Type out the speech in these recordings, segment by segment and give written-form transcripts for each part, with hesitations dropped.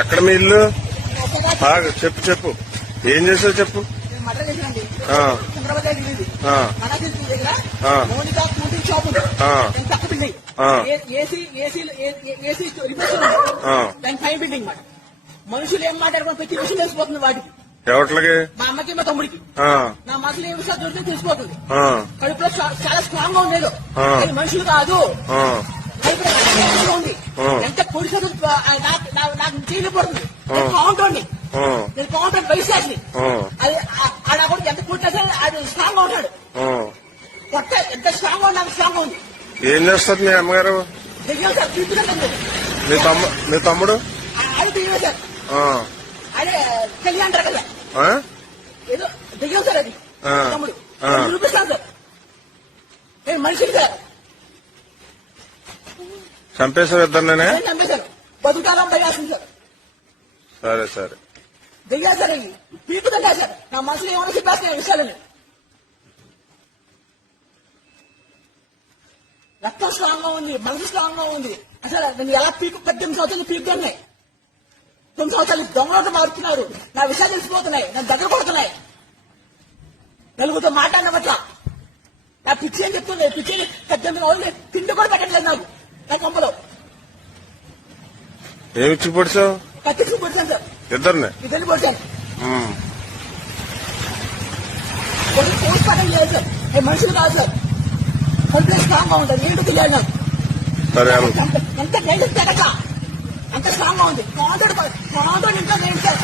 ఎక్కడ మీ ఇల్లు? చెప్పు చెప్పు, ఏం చేసావు చెప్పు. మనుషులు ఏం మాట్లాడుకుని ప్రతి విషయం తెలిసిపోతుంది వాటికి. ఎవరికి? మా అమ్మకి మా తమ్ముడికి. నా మనసులో ఏ విషయాలు దొరికితే తెలిసిపోతుంది. కడుపులో చాలా స్ట్రాంగ్ గా ఉండేది, మనుషులు కాదు. ఉంది ఎంత పొడిసే నాకు చేయలేకపోతుంది. నేను కౌంటర్ని, నేను కౌంటర్ బయసాన్ని. అది ఆడ కూడా ఎంత కొట్టా అది స్ట్రాంగ్ గా ఉంటాడు. కొట్ట ఎంత స్ట్రాంగ్ గా నాకు స్ట్రాంగ్ గా ఉంది. ఏం చేస్తారు మీ అమ్మగారు? దిగాలి సార్, తీసుకుంటాను. మీ తమ్ముడు అది దిగాలి సార్, అదే తెలియ అంటారు కదా, ఏదో దిగాం సార్. అది తమ్ముడు చూపిస్తాను సార్. నేను మనిషిని సార్ చంపేశారు ఇద్దరినే. చంపేశారు, బతుకాలం భయాసం సార్. సరే సరే దిగా సార్, పీపు తగ్గా సార్. నా మనసులో ఏమైనా చెప్పేస్తాను విషయాలని. రక్తం స్ట్రాంగ్ గా ఉంది, మనసు స్ట్రాంగ్ గా ఉంది. అసలు నేను ఎలా పీకు 18 సంవత్సరాలు పీకుతున్నాయి. 9 సంవత్సరాలు దొంగలతో మారుతున్నారు. నా విషయాలు తెలిసిపోతున్నాయి, నన్ను దగ్గర పడుతున్నాయి. నలుగురితో మాట్లాడిన పట్ల నా పిచ్చి అని చెప్తుంది. పిచ్చి 18 రోజులు తిండి కూడా పెట్టట్లేదు నాకు. నా కొంపలో ఏమిచ్చి పొడిచావు? కత్తికి పొడిచాను సార్. ఇద్దరిని పొడిచాను. పోస్ట్ పట్టం లేదు సార్. మనుషులు కాదు సార్. కడుపులో స్ట్రాంగ్ గా ఉంటుంది. ఏంటో తెలియాలి నాకు. ఎంత గైడ్ తెగక అంత స్ట్రాంగ్ గా ఉంది. కాంటోడ్ ఇంకా గైడ్ సార్.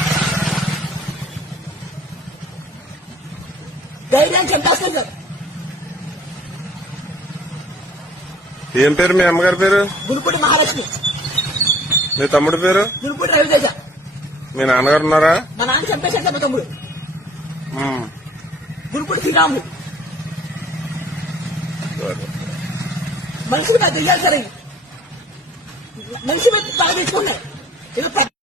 ధైర్యాన్ని చంపేస్తాను సార్. ఏం పేరు మీ అమ్మగారి పేరు? గురుపూడి మహాలక్ష్మి. మీ తమ్ముడి పేరు? గురుపూడి రవితేజ. మీ నాన్నగారు ఉన్నారా? మా నాన్న చంపేశారు సార్. మా తమ్ముడు గురుపూడి శ్రీరాముడు. మనిషి మీద తెలియాలి సార్. మనిషి మీద తల తెచ్చుకున్నాయి. ఏదో